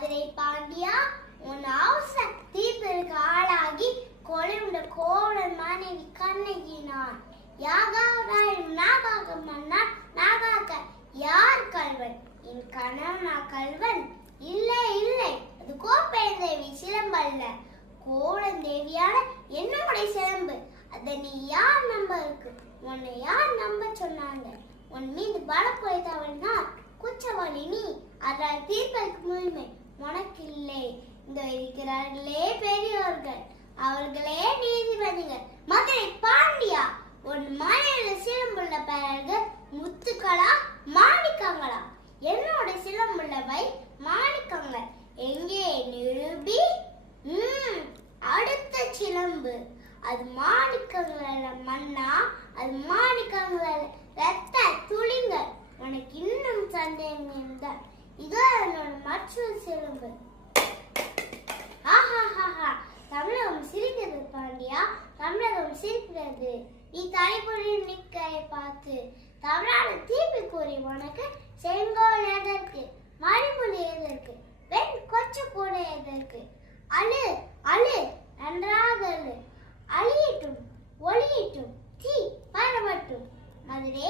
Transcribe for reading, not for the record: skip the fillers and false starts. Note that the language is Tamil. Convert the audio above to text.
மதுரை பாண்டியா, உன் அவசர தீர்ப்பிற்கு ஆளாகி கொலையுண்ட கோவலன் மனைவி கண்ணகி நான். யாகாவராயும் நாகாக மன்னார் நாகாக்க யார் கல்வன்? என் கணவனா கல்வன்? இல்லை இல்லை, அது கோப்பையன் தேவி சிலம்பல்ல, கோவலன் தேவியான என்னுடைய சிலம்பு. அதை நீ யார் நம்ப இருக்கு? உன்னை யார் நம்ப சொன்னாங்க? உன் மீது பலப்புரை தவறினால் குற்றவாளி நீ. அதனால் தீர்ப்பதற்கு உரிமை உனக்கு இல்லை. இந்த இருக்கிறார்களே பெரியோர்கள், அவர்களே நீதிபதிகள். மதுரை பாண்டியா, உன் மனையில் சிலம்புள்ள பெயர்கள் முத்துக்களா மாணிக்கங்களா? என்னோட சிலம்புள்ளவை மாணிக்கங்கள். எங்கே நிரூபி? அடுத்த சிலம்பு அது மாணிக்கங்கள மன்னா, அது மாணிக்கங்கள ரத்த துளிங்கள். உனக்கு இன்னும் சந்தேகம் இருந்தால் இதோ என்னோட மற்றொரு சிலம்பு. தமிழகம் சிரிக்கிறது பாண்டியா, தமிழகம் சிரிக்கிறது. நீ தலைப்பொழியும் நிற்கை பார்த்து தவறான தீர்ப்பு கூறி உனக்கு செங்கோல் எதற்கு? மணிமொழி எதற்கு? வெண் கொச்சு கூட எதற்கு? அழு அழு, நன்றாக அழு. அழியட்டும் ஒளியட்டும், தீ பரவட்டும். மதுரை